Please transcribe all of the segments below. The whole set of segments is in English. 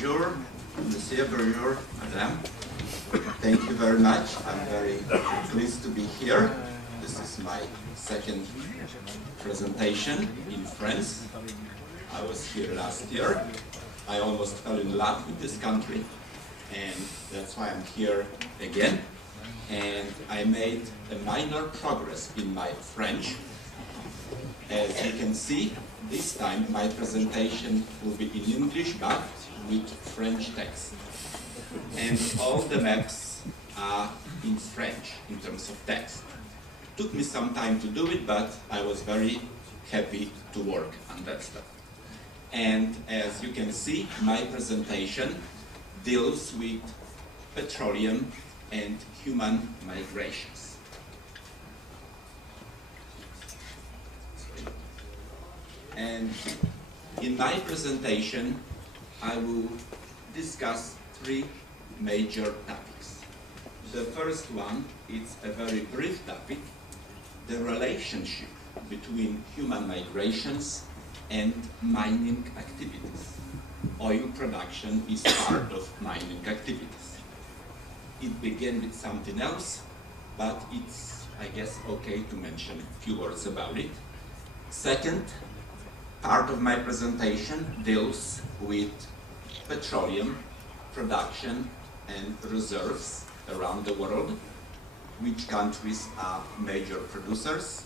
Bonjour, Monsieur, bonjour, Madame. Thank you very much. I'm very pleased to be here. This is my second presentation in France. I was here last year. I almost fell in love with this country, and that's why I'm here again. And I made a minor progress in my French. As you can see, this time my presentation will be in English, but with French text. And all the maps are in French in terms of text. Took me some time to do it, but I was very happy to work on that stuff. And as you can see, my presentation deals with petroleum and human migrations. And in my presentation, I will discuss three major topics. The first one is a very brief topic, the relationship between human migrations and mining activities. Oil production is part of mining activities. It began with something else, but it's, I guess, okay to mention a few words about it. Second, part of my presentation deals with petroleum production and reserves around the world. Which countries are major producers?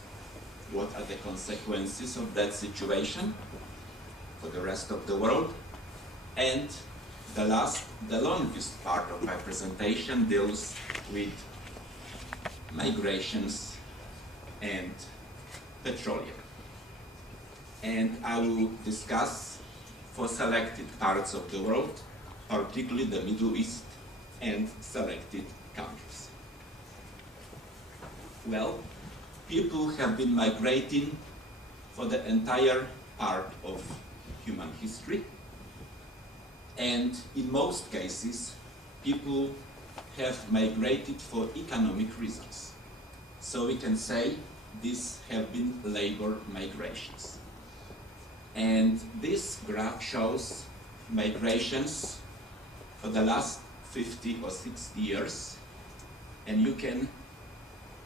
What are the consequences of that situation for the rest of the world? And the longest part of my presentation deals with migrations and petroleum. And I will discuss for selected parts of the world, particularly the Middle East and selected countries. Well, people have been migrating for the entire part of human history. And in most cases, people have migrated for economic reasons. So we can say these have been labor migrations. And this graph shows migrations for the last 50 or 60 years. And you can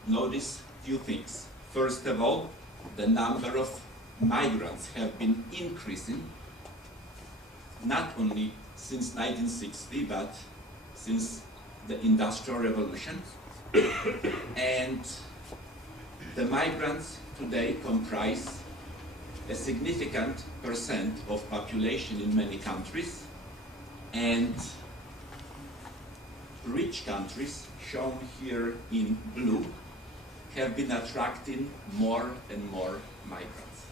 notice a few things. First of all, the number of migrants have been increasing, not only since 1960, but since the Industrial Revolution. And the migrants today comprise a significant percent of population in many countries, and rich countries, shown here in blue, have been attracting more and more migrants.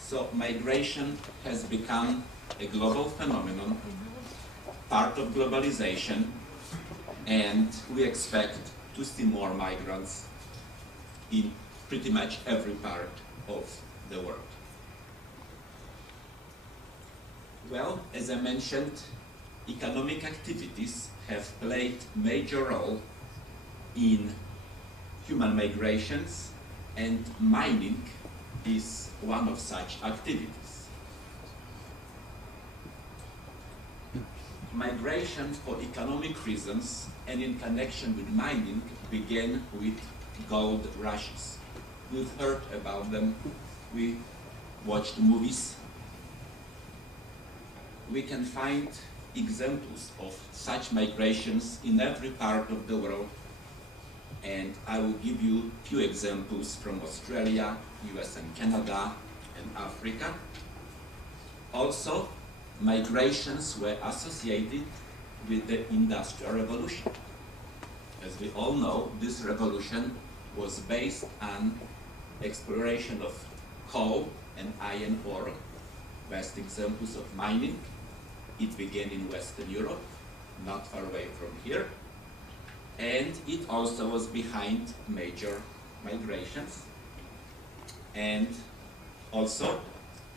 So migration has become a global phenomenon, part of globalization, and we expect to see more migrants in pretty much every part of the world. Well, as I mentioned, economic activities have played a major role in human migrations, and mining is one of such activities. Migration for economic reasons and in connection with mining began with gold rushes. We've heard about them, we watched movies. We can find examples of such migrations in every part of the world, and I will give you a few examples from Australia, US and Canada, and Africa. Also, migrations were associated with the Industrial Revolution. As we all know, this revolution was based on exploration of coal and iron ore, best examples of mining. It began in Western Europe, not far away from here, and it also was behind major migrations. And also,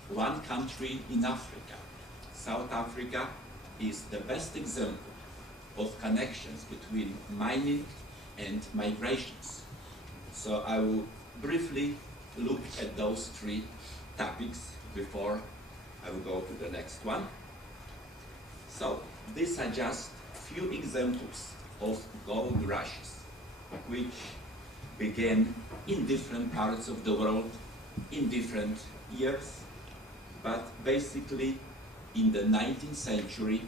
one country in Africa, South Africa, is the best example of connections between mining and migrations. So I will briefly look at those three topics before I will go to the next one. So these are just few examples of gold rushes, which began in different parts of the world in different years, but basically in the 19th century,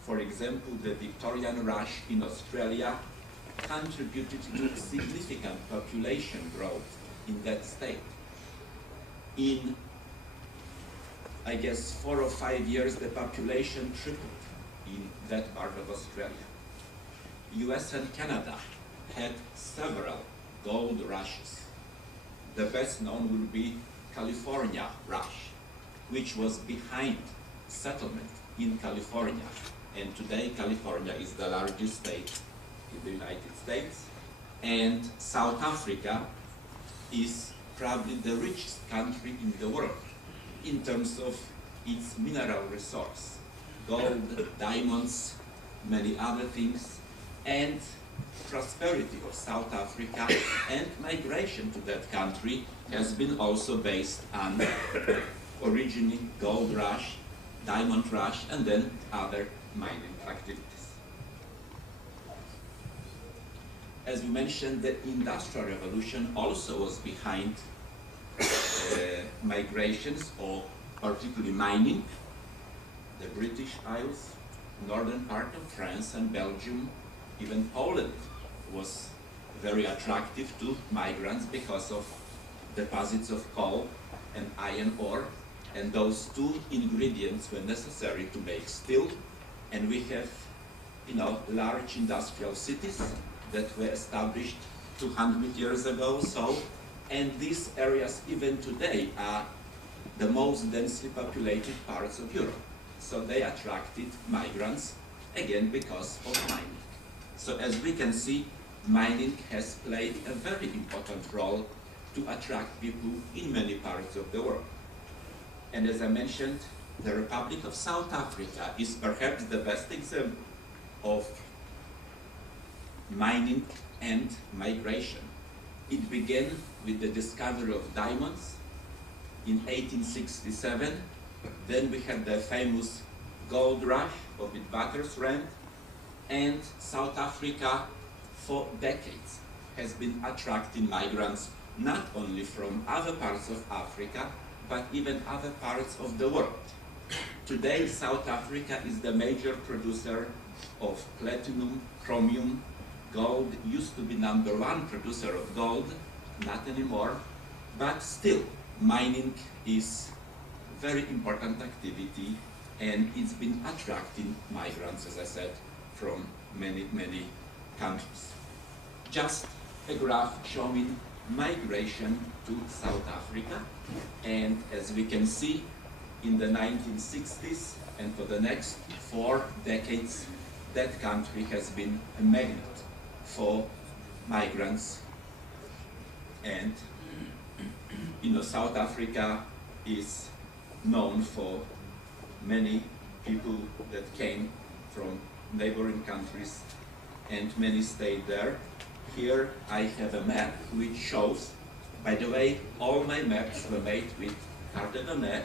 for example, the Victorian rush in Australia contributed to significant population growth in that state. In, I guess, 4 or 5 years, the population tripled in that part of Australia. US and Canada had several gold rushes. The best known will be California rush, which was behind settlement in California. And today California is the largest state in the United States. And South Africa is probably the richest country in the world in terms of its mineral resource. Gold, diamonds, many other things, and prosperity of South Africa and migration to that country has been also based on originally gold rush, diamond rush, and then other mining activities. As we mentioned, the Industrial Revolution also was behind migrations, or particularly mining. The British Isles, northern part of France and Belgium, even Poland was very attractive to migrants because of deposits of coal and iron ore, and those two ingredients were necessary to make steel. And we have, large industrial cities that were established 200 years ago. And these areas even today are the most densely populated parts of Europe. So they attracted migrants, again, because of mining. So as we can see, mining has played a very important role to attract people in many parts of the world. And as I mentioned, the Republic of South Africa is perhaps the best example of mining and migration. It began with the discovery of diamonds in 1867. Then we had the famous gold rush of Witwatersrand, and South Africa for decades has been attracting migrants not only from other parts of Africa, but even other parts of the world. Today, South Africa is the major producer of platinum, chromium. Gold used to be #1 producer of gold, not anymore, but still, mining is very important activity, and it's been attracting migrants, as I said, from many, many countries. Just a graph showing migration to South Africa, and as we can see, in the 1960s and for the next 4 decades, that country has been a magnet for migrants. And South Africa is known for many people that came from neighboring countries, and many stayed there. Here I have a map which shows, by the way, all my maps were made with Cartographie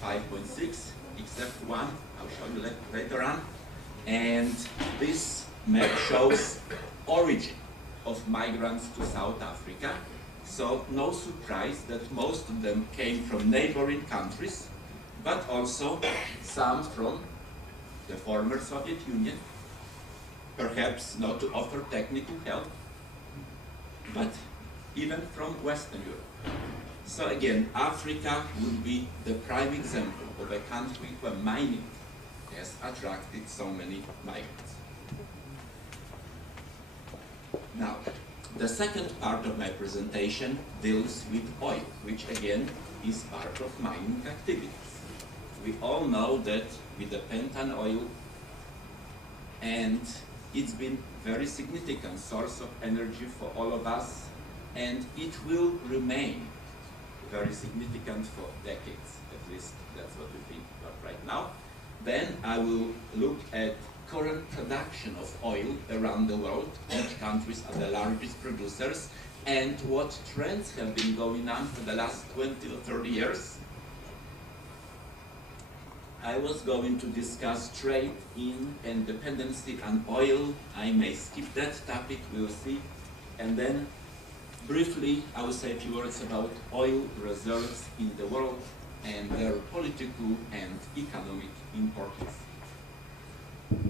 5.6, except one, I'll show you later on. And this map shows origin of migrants to South Africa. So no surprise that most of them came from neighboring countries, but also some from the former Soviet Union, perhaps not to offer technical help, but even from Western Europe. So again, Africa would be the prime example of a country where mining has attracted so many migrants. Now, the second part of my presentation deals with oil, which again is part of mining activities. We all know that we depend on oil, and it's been a very significant source of energy for all of us, and it will remain very significant for decades. At least that's what we think about right now. Then I will look at current production of oil around the world. Each countries are the largest producers, and what trends have been going on for the last 20 or 30 years. I was going to discuss trade in and dependency on oil. I may skip that topic, we'll see. And then, briefly, I will say a few words about oil reserves in the world and their political and economic importance.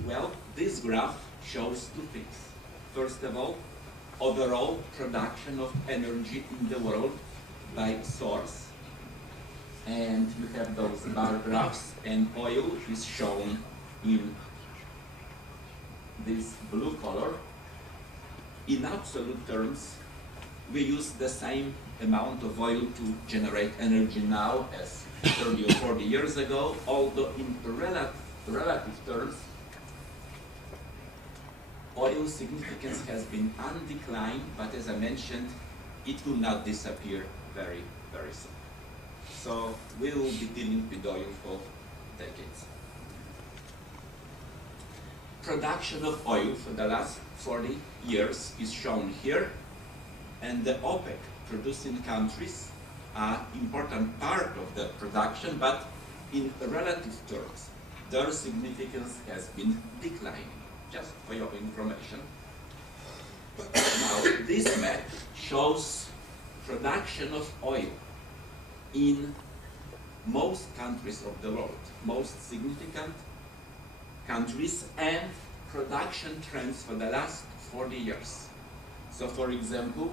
Well, this graph shows two things. First of all, overall production of energy in the world by source. And you have those bar graphs, and oil is shown in this blue color. In absolute terms, we use the same amount of oil to generate energy now as 30 or 40 years ago, although in relative terms, oil significance has been on decline, but as I mentioned, it will not disappear very, very soon. So we will be dealing with oil for decades. Production of oil for the last 40 years is shown here, and the OPEC producing countries are an important part of the production, but in relative terms, their significance has been declining, just for your information. Now, this map shows production of oil in most countries of the world, most significant countries, and production trends for the last 40 years. So, for example,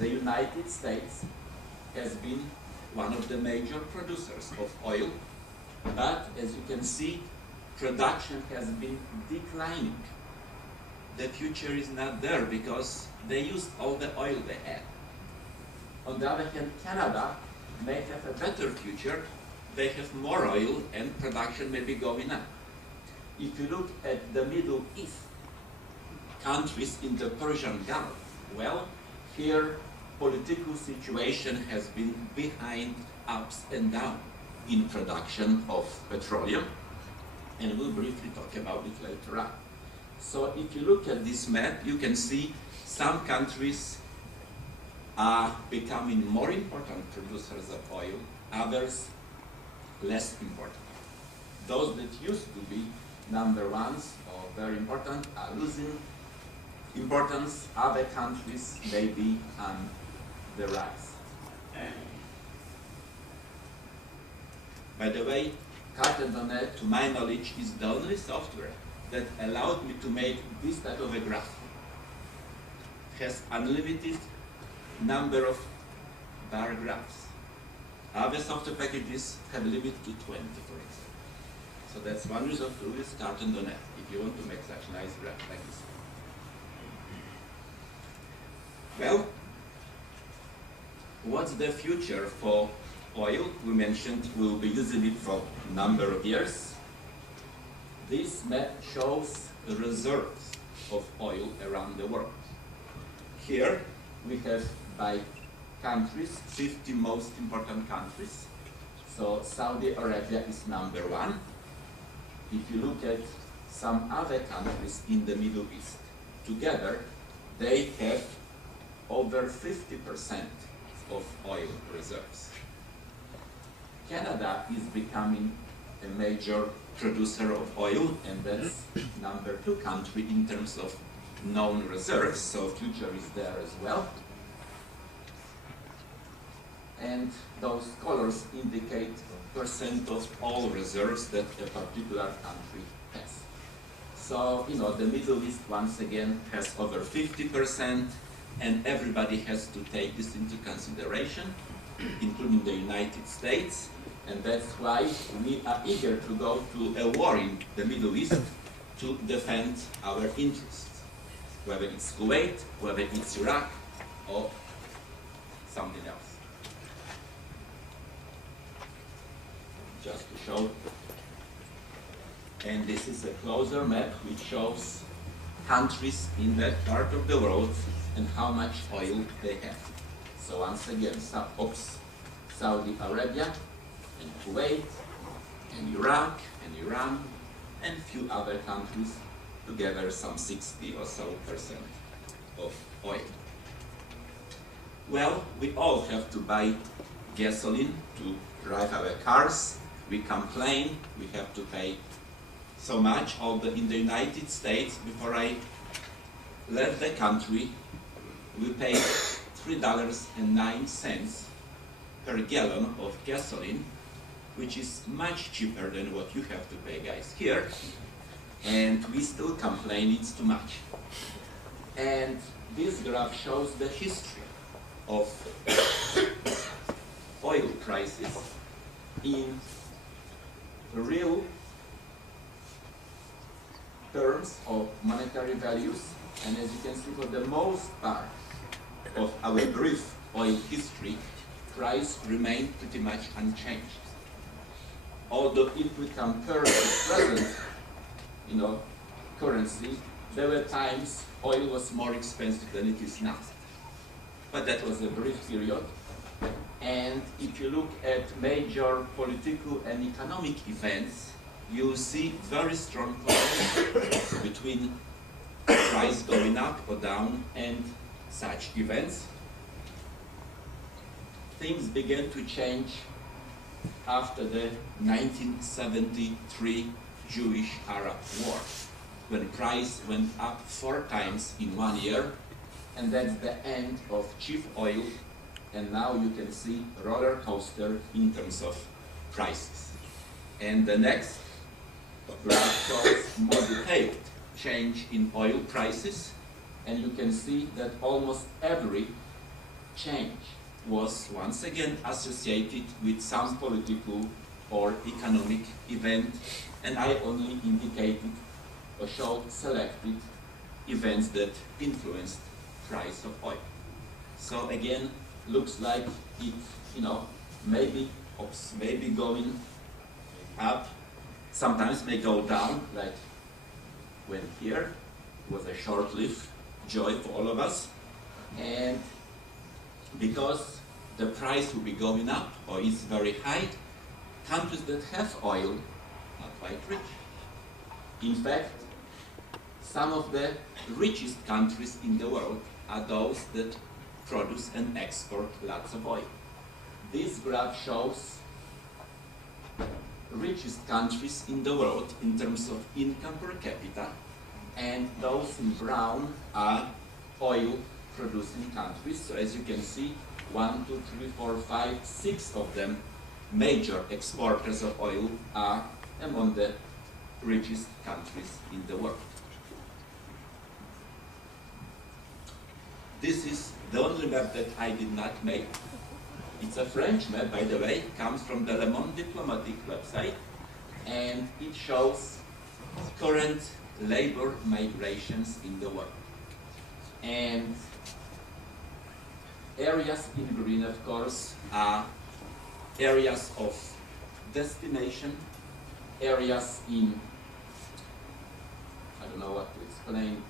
the United States has been one of the major producers of oil, but as you can see, production has been declining. The future is not there because they used all the oil they had. On the other hand, Canada may have a better future. They have more oil and production may be going up. If you look at the Middle East, countries in the Persian Gulf, well, here political situation has been behind ups and downs in production of petroleum, and we'll briefly talk about it later on. So if you look at this map, you can see some countries are becoming more important producers of oil, others less important. Those that used to be number ones or very important are losing importance. Other countries may be on the rise. By the way, Cartographie, to my knowledge, is the only software that allowed me to make this type of a graph. It has unlimited number of bar graphs. Other software packages have limit to 20, for example. So that's one reason to use Cartographie if you want to make such nice graph like this. Well, what's the future for oil? We mentioned we'll be using it for a number of years. This map shows the reserves of oil around the world. Here we have by countries, 50 most important countries. So Saudi Arabia is number one. If you look at some other countries in the Middle East, together they have over 50% of oil reserves. Canada is becoming a major producer of oil, and that's number 2 country in terms of known reserves, so future is there as well. And those colors indicate percent of all reserves that a particular country has. So, you know, the Middle East once again has over 50%, and everybody has to take this into consideration, including the United States, and that's why we are eager to go to a war in the Middle East to defend our interests, whether it's Kuwait, whether it's Iraq, or something else. Just to show, and this is a closer map which shows countries in that part of the world and how much oil they have. So once again, Saudi Arabia, and Kuwait, and Iraq, and Iran, and few other countries, together some 60 or so % of oil. Well, we all have to buy gasoline to drive our cars, we complain, we have to pay so much. Although in the United States, before I left the country, we paid $3.09 per gallon of gasoline, which is much cheaper than what you have to pay, guys, here. And we still complain it's too much. And this graph shows the history of oil prices in real terms of monetary values. And as you can see, for the most part of our brief oil history, price remained pretty much unchanged. Although if we compare the present, currency, there were times oil was more expensive than it is now. But that was a brief period. And if you look at major political and economic events, you see very strong correlation between price going up or down and such events. Things began to change after the 1973 Jewish-Arab War, when price went up 4 times in 1 year, and that's the end of cheap oil, and now you can see roller coaster in terms of prices. And the next graph shows more detailed change in oil prices, and you can see that almost every change was once again associated with some political or economic event, and I only indicated or showed selected events that influenced price of oil. So again, looks like it, maybe going up, sometimes may go down, like when here was a short-lived joy for all of us. And because the price will be going up or is very high, countries that have oil are quite rich. In fact, some of the richest countries in the world are those that produce and export lots of oil. This graph shows richest countries in the world in terms of income per capita, and those in brown are oil producing countries. So as you can see, 1, 2, 3, 4, 5, 6 of them major exporters of oil are among the richest countries in the world. This is the only map that I did not make. It's a French map, by the way, comes from the Le Monde Diplomatique website, and it shows current labor migrations in the world. And areas in green, of course, are areas of destination, areas in, I don't know what to explain,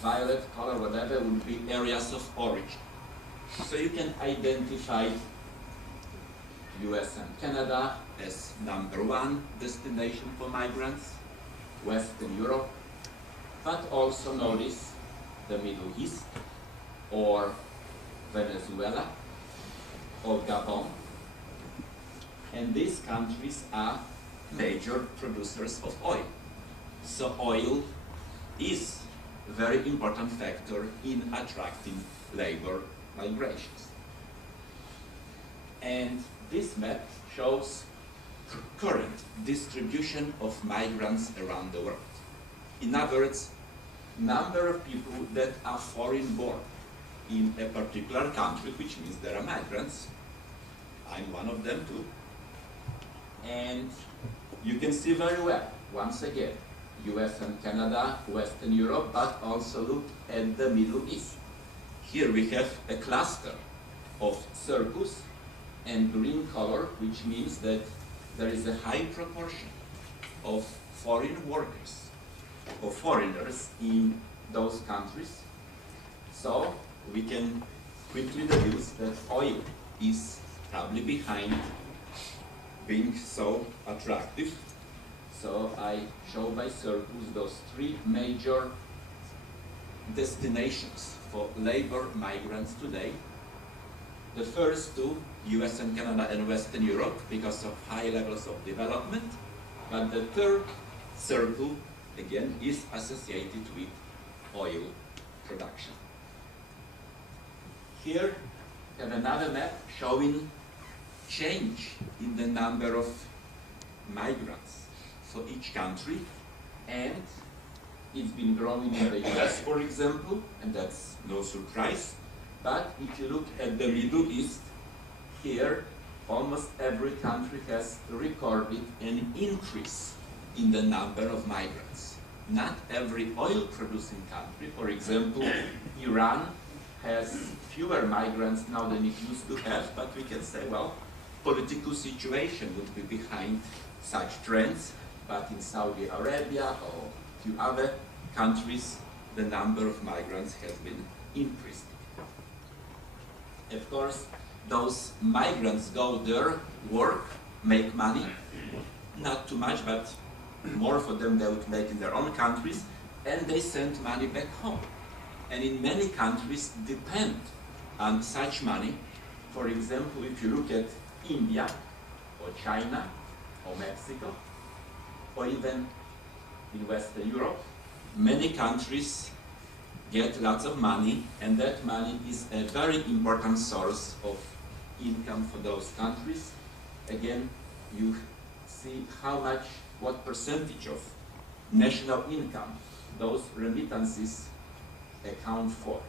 violet color, whatever, would be areas of origin. So you can identify US and Canada as #1 destination for migrants, Western Europe, but also notice the Middle East, or Venezuela, or Gabon. And these countries are major producers of oil. So oil is a very important factor in attracting labor migrations. And this map shows current distribution of migrants around the world. In other words, number of people that are foreign born in a particular country, which means there are migrants. I'm one of them too. And you can see very well, once again, US and Canada, Western Europe, but also look at the Middle East. Here we have a cluster of circles and green color, which means that there is a high proportion of foreign workers or foreigners in those countries. So we can quickly deduce that oil is probably behind being so attractive. So I show by circles those 3 major destinations for labor migrants today. The first two, US and Canada and Western Europe, because of high levels of development. But the third circle, again, is associated with oil production. Here, we have another map showing change in the number of migrants for each country, and it's been growing in the US, for example, and that's no surprise. But if you look at the Middle East, here, almost every country has recorded an increase in the number of migrants. Not every oil-producing country, for example, Iran has fewer migrants now than it used to have, but we can say, well, political situation would be behind such trends, but in Saudi Arabia or a few other countries, the number of migrants has been increased. Of course, those migrants go there, work, make money, not too much, but more for them they would make in their own countries, and they send money back home. And in many countries depend on such money. For example, if you look at India, or China, or Mexico, or even in Western Europe, many countries get lots of money, and that money is a very important source of income for those countries. Again, you see how much, what percentage of national income those remittances account for.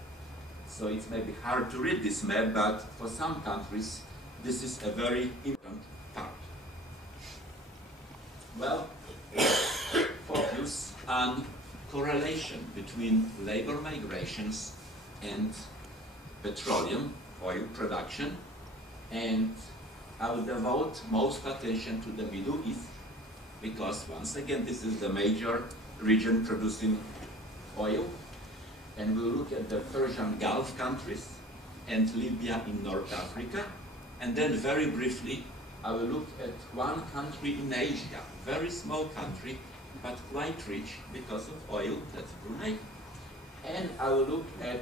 So it's maybe hard to read this map, but for some countries, this is a very important part. Well, focus on correlation between labor migrations and petroleum, oil production, and I will devote most attention to the Middle East, because once again this is the major region producing oil, and we'll look at the Persian Gulf countries and Libya in North Africa, and then very briefly I will look at one country in Asia, very small country, but quite rich because of oil, that's Brunei. And I will look at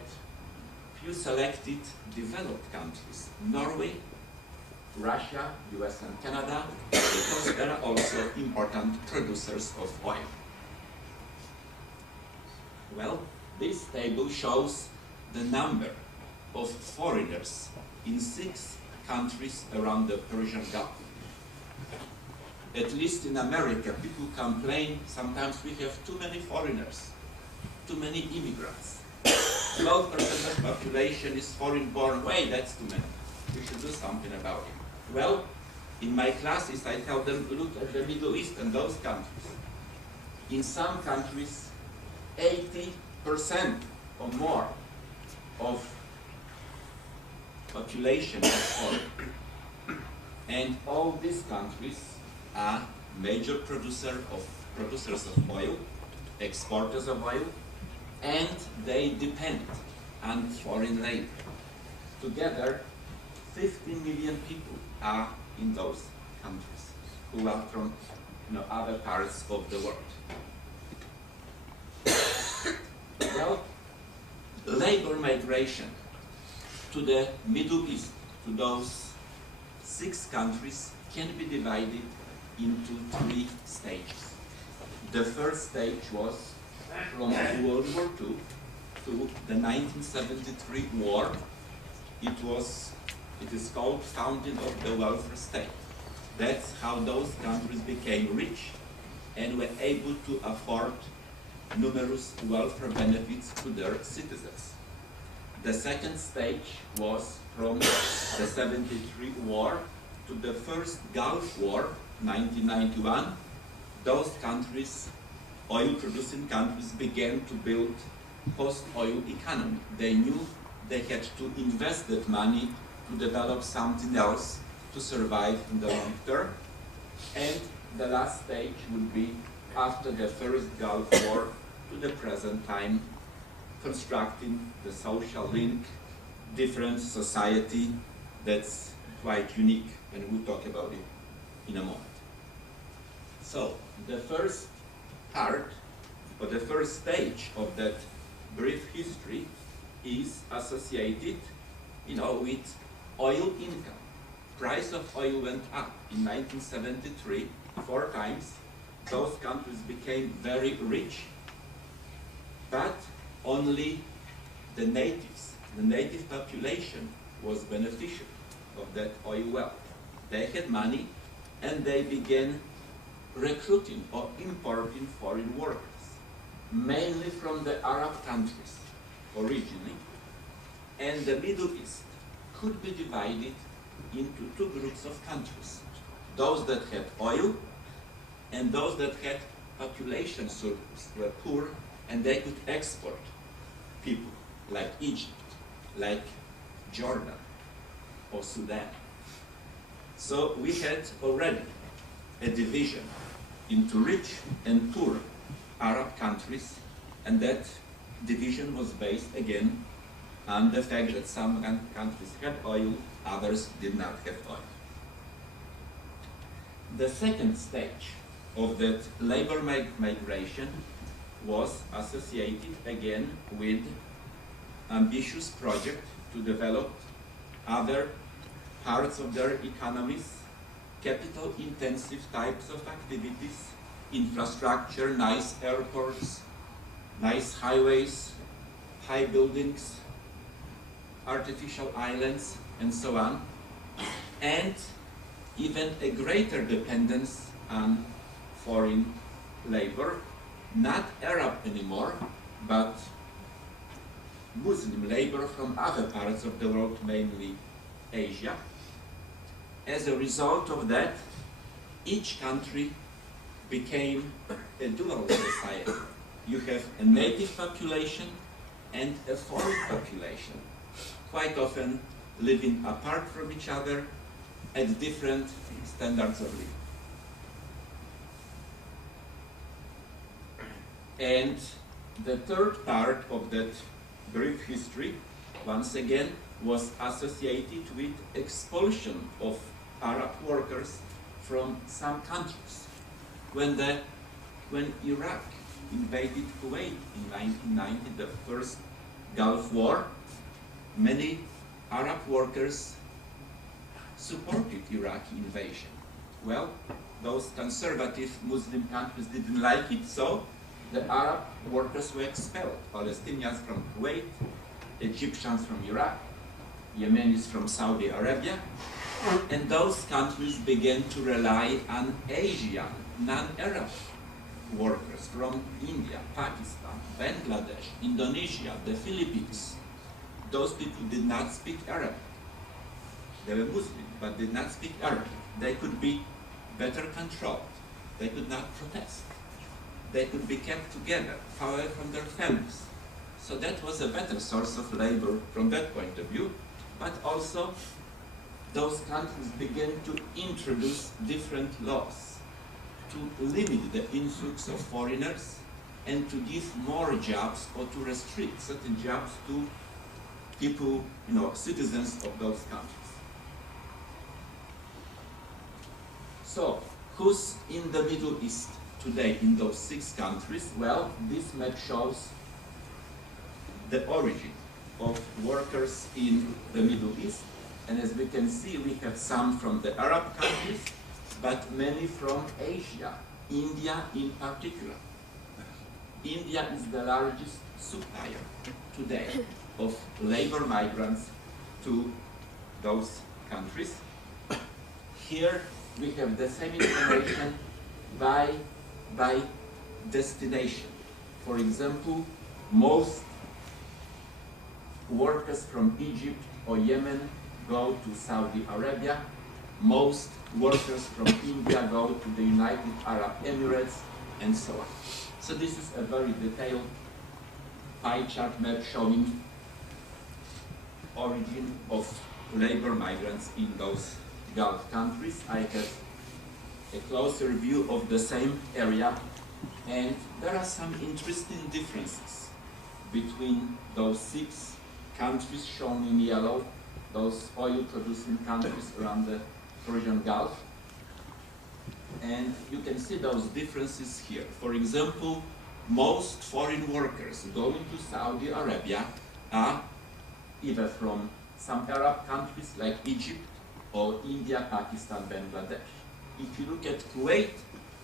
few selected developed countries, Norway, Russia, US and Canada, because they are also important producers of oil. Well, this table shows the number of foreigners in 6 countries around the Persian Gulf. At least in America, people complain, sometimes we have too many foreigners, too many immigrants. 12% of population is foreign-born. Wait, that's too many. We should do something about it. Well, in my classes, I tell them, look at the Middle East and those countries. In some countries, 80% or more of population is foreign. And all these countries are major producers of oil, exporters of oil, and they depend on foreign labor. Together, 50 million people are in those countries who are from other parts of the world. Well, labor migration to the Middle East, to those 6 countries, can be divided into 3 stages. The first stage was from World War II to the 1973 war. It is called founding of the welfare state. That's how those countries became rich and were able to afford numerous welfare benefits to their citizens. The second stage was from the 73 war to the first Gulf War, 1991. Those countries, oil-producing countries, began to build post-oil economy. They knew they had to invest that money to develop something else to survive in the long term. And the last stage would be after the first Gulf War to the present time, constructing the social link, different society that's quite unique, and we'll talk about it in a moment. So, the first part, or the first stage of that brief history is associated, with oil income. Price of oil went up in 1973, 4 times. Those countries became very rich, but only the natives, the native population was beneficial of that oil wealth. They had money and they began recruiting or importing foreign workers, mainly from the Arab countries originally, and the Middle East could be divided into 2 groups of countries, those that had oil and those that had population surplus, were poor, and they could export people like Egypt, like Jordan or Sudan. So we had already a division into rich and poor Arab countries, and that division was based again on the fact that some countries had oil, others did not have oil. The second stage of that labor migration was associated again with ambitious project to develop other parts of their economies, capital-intensive types of activities, infrastructure, nice airports, nice highways, high buildings, artificial islands, and so on, and even a greater dependence on foreign labor, not Arab anymore, but Muslim labor from other parts of the world, mainly Asia. As a result of that, each country became a dual society. You have a native population and a foreign population, quite often living apart from each other at different standards of living. And the third part of that brief history, once again, was associated with expulsion of Arab workers from some countries. When Iraq invaded Kuwait in 1990, the first Gulf War, many Arab workers supported Iraqi invasion. Well, those conservative Muslim countries didn't like it, so the Arab workers were expelled. Palestinians from Kuwait, Egyptians from Iraq, Yemenis from Saudi Arabia, and those countries began to rely on Asian, non-Arab workers from India, Pakistan, Bangladesh, Indonesia, the Philippines. Those people did not speak Arabic. They were Muslim, but did not speak Arabic. They could be better controlled. They could not protest. They could be kept together, far away from their families. So that was a better source of labor from that point of view. But also, those countries began to introduce different laws to limit the influx of foreigners and to give more jobs or to restrict certain jobs to people, citizens of those countries. So, who's in the Middle East today in those 6 countries? Well, this map shows the origin of workers in the Middle East. And as we can see, we have some from the Arab countries, but many from Asia, India in particular. India is the largest supplier today of labor migrants to those countries. Here we have the same information by destination. For example, most workers from Egypt or Yemen go to Saudi Arabia. Most workers from India go to the United Arab Emirates, and so on. So this is a very detailed pie chart map showing origin of labor migrants in those Gulf countries. I have a closer view of the same area, and there are some interesting differences between those 6 countries shown in yellow, those oil-producing countries around the Persian Gulf. And you can see those differences here. For example, most foreign workers going to Saudi Arabia are either from some Arab countries like Egypt or India, Pakistan, Bangladesh. If you look at Kuwait,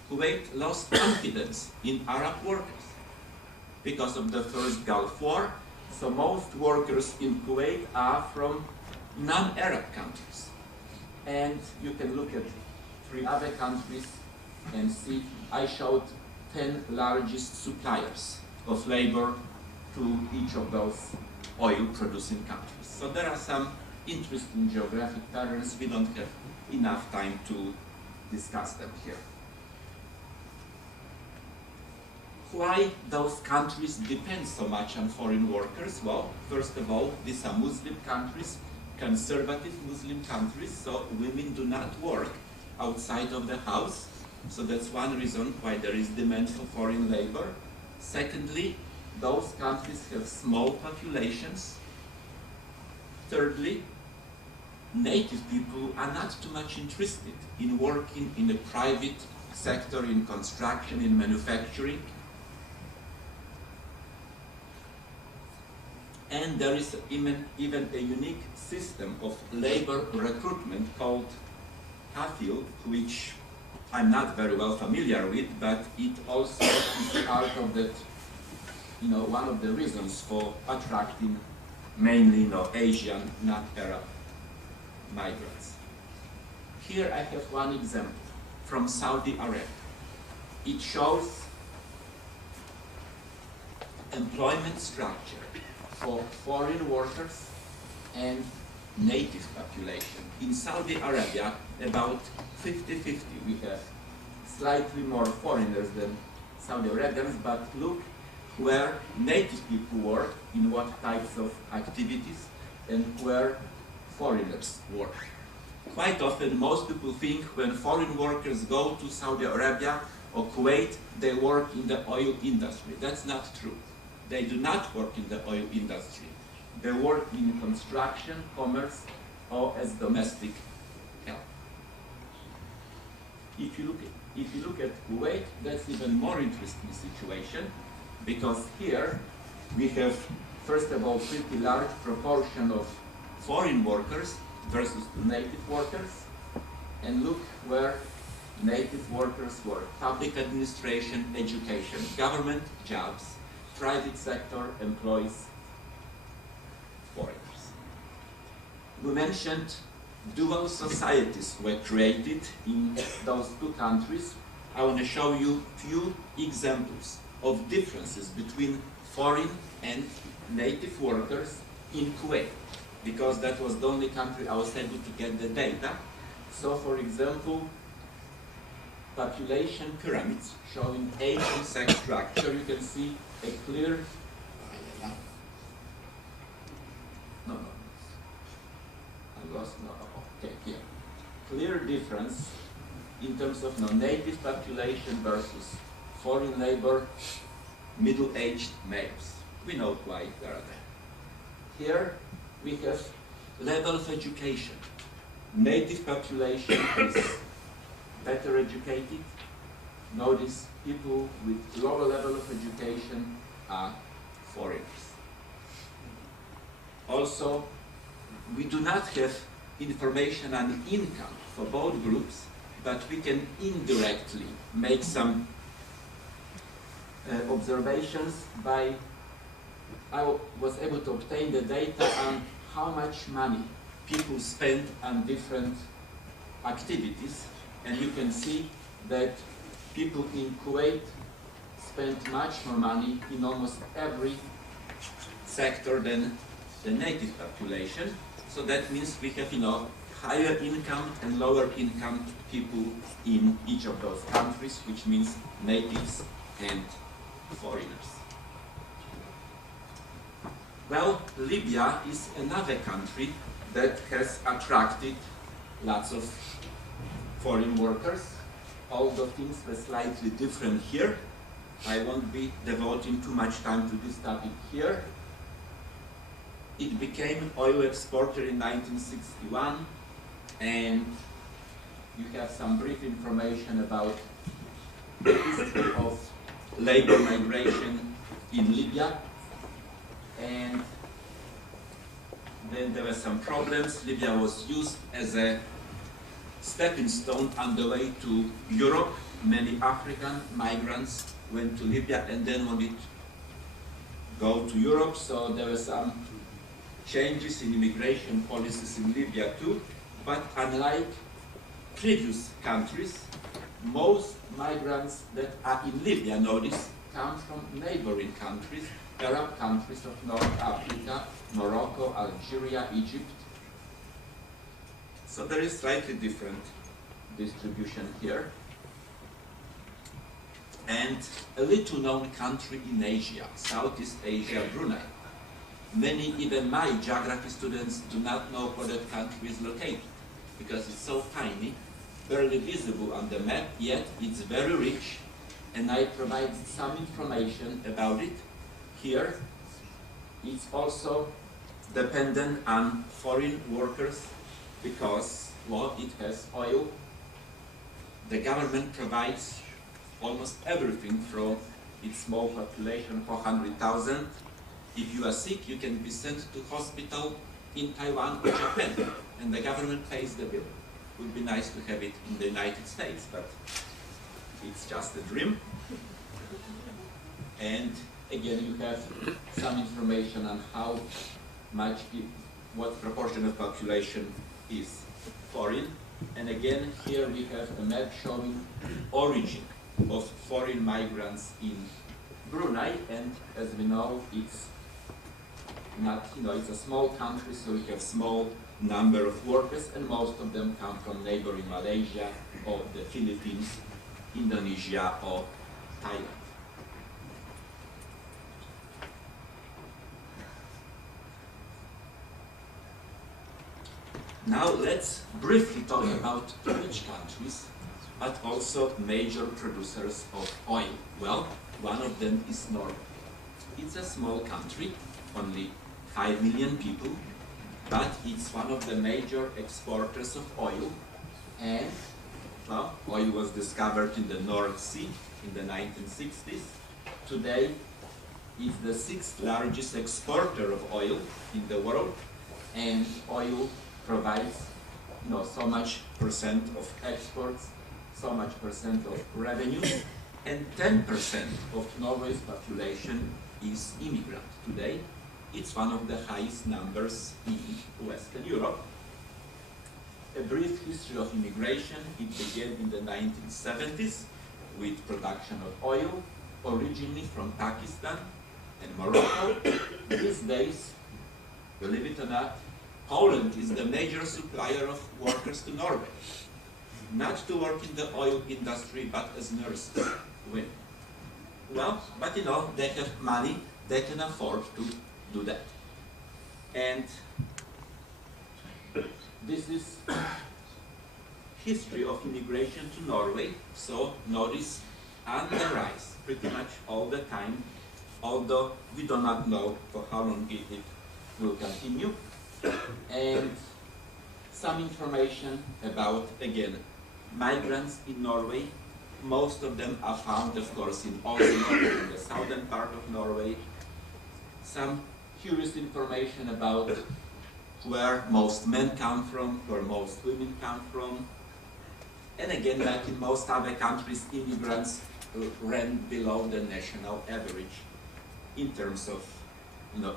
Kuwait lost confidence in Arab workers because of the first Gulf War. So most workers in Kuwait are from non-Arab countries. And you can look at 3 other countries and see, I showed 10 largest suppliers of labor to each of those oil-producing countries. So there are some interesting geographic patterns. We don't have enough time to discuss them here. Why those countries depend so much on foreign workers? Well, first of all, these are Muslim countries, conservative Muslim countries, so women do not work outside of the house. So that's one reason why there is demand for foreign labor. Secondly, those countries have small populations. Thirdly, native people are not too much interested in working in the private sector, in construction, in manufacturing. And there is even a unique system of labor recruitment called AFIL, which I'm not very well familiar with, but it also is part of that, one of the reasons for attracting mainly, Asian, not Arab migrants. Here I have one example from Saudi Arabia. It shows employment structure for foreign workers and native population. In Saudi Arabia, about 50-50. We have slightly more foreigners than Saudi Arabians, but look where native people work, in what types of activities, and where foreigners work. Quite often, most people think when foreign workers go to Saudi Arabia or Kuwait, they work in the oil industry. That's not true. They do not work in the oil industry. They work in construction, commerce, or as domestic help. If you look at Kuwait, that's even more interesting situation, because here we have, first of all, pretty large proportion of foreign workers versus native workers, and look where native workers work: public administration, education, government jobs, private sector employs foreigners. We mentioned dual societies were created in those 2 countries. I want to show you few examples of differences between foreign and native workers in Kuwait, because that was the only country I was able to get the data. So, for example, population pyramids showing age and sex structure. You can see a clear clear difference in terms of native population versus foreign labor, middle-aged males. We know why they are there. Here we have level of education. Native population is better educated. Notice people with lower level of education are foreigners. Also, we do not have information on income for both groups, but we can indirectly make some observations by, I was able to obtain the data on how much money people spend on different activities, and you can see that people in Kuwait spend much more money in almost every sector than the native population. So that means we have, higher income and lower income people in each of those countries, which means natives and foreigners. Well, Libya is another country that has attracted lots of foreign workers. Although things were slightly different here, I won't be devoting too much time to this topic here. It became oil exporter in 1961, and you have some brief information about the history of labor migration in Libya. And Then there were some problems. Libya was used as a stepping stone on the way to Europe. Many African migrants went to Libya and then wanted to go to Europe, so there were some changes in immigration policies in Libya too. But unlike previous countries, most migrants that are in Libya, notice, come from neighboring countries, Arab countries of North Africa, Morocco, Algeria, Egypt. So there is slightly different distribution here. And a little known country in Asia, Southeast Asia, Brunei. Many, even my geography students, do not know where that country is located because it's so tiny, barely visible on the map, yet it's very rich, and I provide some information about it here. It's also dependent on foreign workers because, well, it has oil. The government provides almost everything from its small population, 400,000. If you are sick, you can be sent to hospital in Taiwan or Japan, and the government pays the bill. It would be nice to have it in the United States, but it's just a dream. And again, you have some information on how much, what proportion of population is foreign. And again, here we have a map showing origin of foreign migrants in Brunei, and as we know, it's not, it's a small country, so we have small number of workers, and most of them come from neighboring Malaysia or the Philippines, Indonesia or Thailand. Now let's briefly talk about rich countries, but also major producers of oil. Well, one of them is Norway. It's a small country, only 5 million people, but it's one of the major exporters of oil. And, well, oil was discovered in the North Sea in the 1960s. Today, it's the 6th largest exporter of oil in the world, and oil provides, so much percent of exports, so much percent of revenue, and 10% of Norway's population is immigrant today. It's one of the highest numbers in Western Europe. A brief history of immigration. It began in the 1970s with production of oil, originally from Pakistan and Morocco. These days, believe it or not, Poland is the major supplier of workers to Norway. Not to work in the oil industry, but as nurses. Well, but they have money, they can afford to do that. And this is history of immigration to Norway. So notice on the rise pretty much all the time, although we do not know for how long it will continue. And some information about, again, migrants in Norway. Most of them are found, of course, in Oslo, in the southern part of Norway. Some curious information about where most men come from, where most women come from. And again, like in most other countries, immigrants rank below the national average in terms of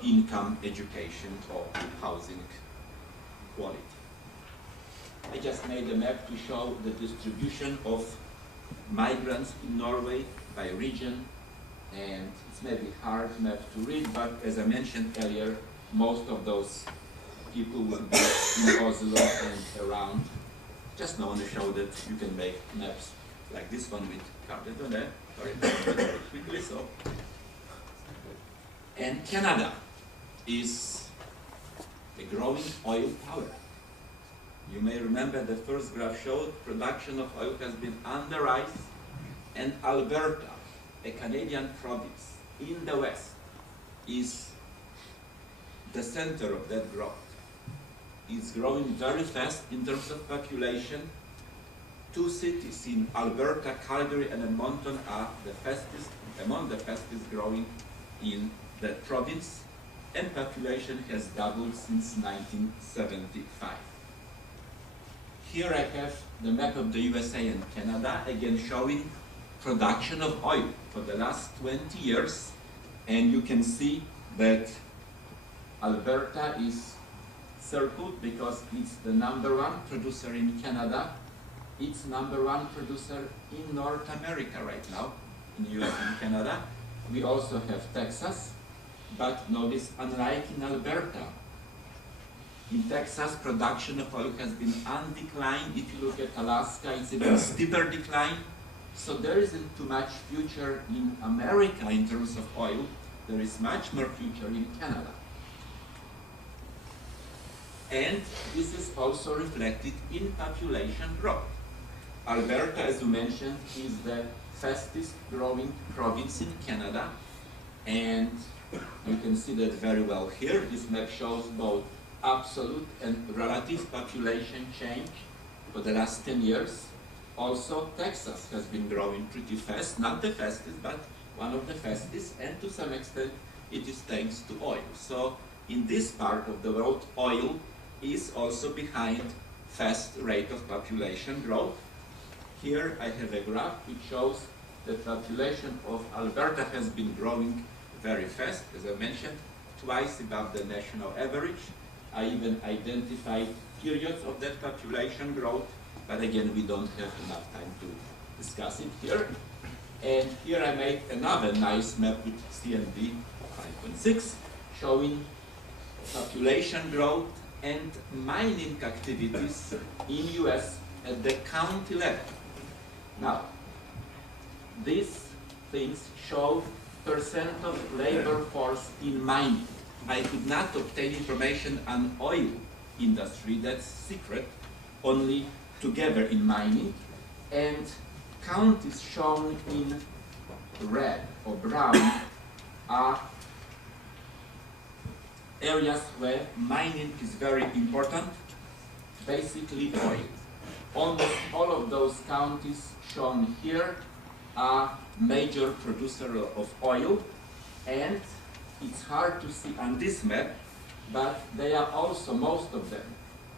income, education, or housing quality. I just made a map to show the distribution of migrants in Norway by region, and it's maybe hard map to read, but as I mentioned earlier, most of those people will be in Oslo and around. Just want to show that you can make maps like this one with Cartographie. Sorry, quickly so. And Canada is a growing oil power. You may remember the first graph showed production of oil has been on the rise, and Alberta, a Canadian province in the west, is the center of that growth. It's growing very fast in terms of population. 2 cities in Alberta, Calgary and Edmonton are among the fastest growing in that province. and population has doubled since 1975. Here I have the map of the USA and Canada, again showing production of oil for the last 20 years, and you can see that Alberta is circled because it's the #1 producer in Canada. It's #1 producer in North America right now, in US and Canada. We also have Texas, but notice, unlike in Alberta, in Texas, production of oil has been on decline. If you look at Alaska, it's even steeper decline. So there isn't too much future in America in terms of oil. There is much more future in Canada. And this is also reflected in population growth. Alberta, as you mentioned, is the fastest growing province in Canada. And you can see that very well here. This map shows both absolute and relative population change for the last 10 years. Also, Texas has been growing pretty fast, not the fastest, but one of the fastest, and to some extent it is thanks to oil. So in this part of the world, oil is also behind fast rate of population growth. Here I have a graph which shows that population of Alberta has been growing very fast, as I mentioned, twice above the national average. I even identified periods of that population growth, but again, we don't have enough time to discuss it here. And here I made another nice map with CNV 5.6, showing population growth and mining activities in US at the county level. Now, these things show percent of labor force in mining. I could not obtain information on oil industry, that's secret, only together in mining. And counties shown in red or brown are areas where mining is very important, basically oil. Almost all of those counties shown here are major producer of oil, and it's hard to see on this map, but they are also, most of them,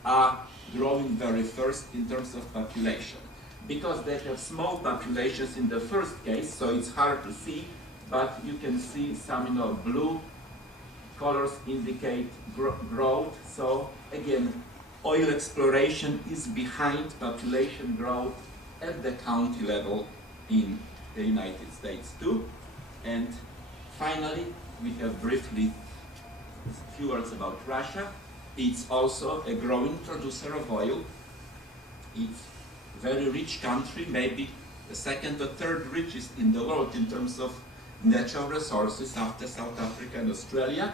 are growing very fast in terms of population. Because they have small populations in the first case, so it's hard to see, but you can see some, blue colors indicate growth. So again, oil exploration is behind population growth at the county level in the United States too. And finally, we have briefly a few words about Russia. It's also a growing producer of oil. It's a very rich country, maybe the second or third richest in the world in terms of natural resources after South Africa and Australia.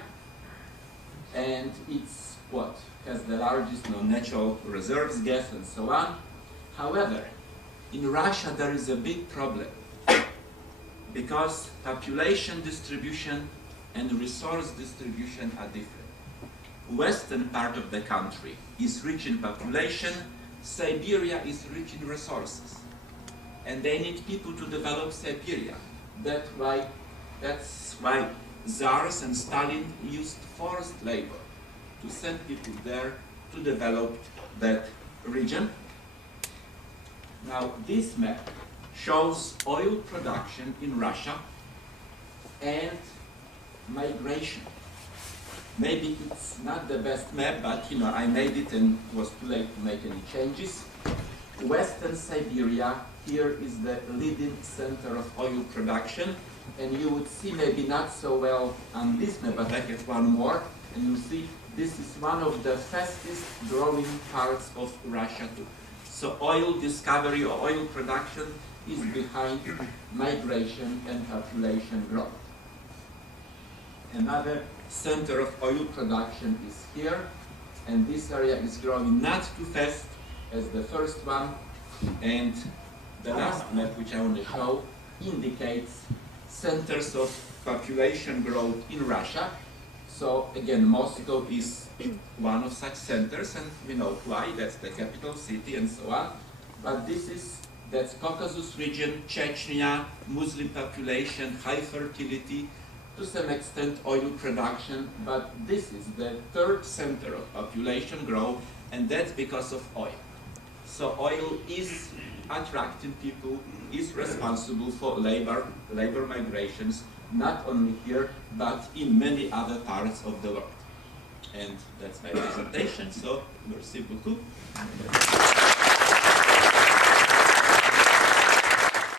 And it's what has the largest natural reserves, gas, and so on. However, in Russia there is a big problem because population distribution and resource distribution are different. Western part of the country is rich in population, Siberia is rich in resources. And they need people to develop Siberia. That's why Tsars and Stalin used forced labor to send people there to develop that region. Now this map shows oil production in Russia and migration. Maybe it's not the best map, but I made it and it was too late to make any changes. Western Siberia here is the leading center of oil production, and you would see maybe not so well on this map, but I have one more, and you see this is one of the fastest growing parts of Russia too. So oil discovery or oil production is behind migration and population growth. Another center of oil production is here, and this area is growing not too fast as the first one, and the last map which I want to show indicates centers of population growth in Russia. So again, Moscow is one of such centers, and we know why, that's the capital city and so on. But that's Caucasus region, Chechnya, Muslim population, high fertility, to some extent oil production, but this is the third center of population growth, and that's because of oil. So oil is attracting people, is responsible for labor migrations, not only here, but in many other parts of the world. And that's my presentation, so merci beaucoup.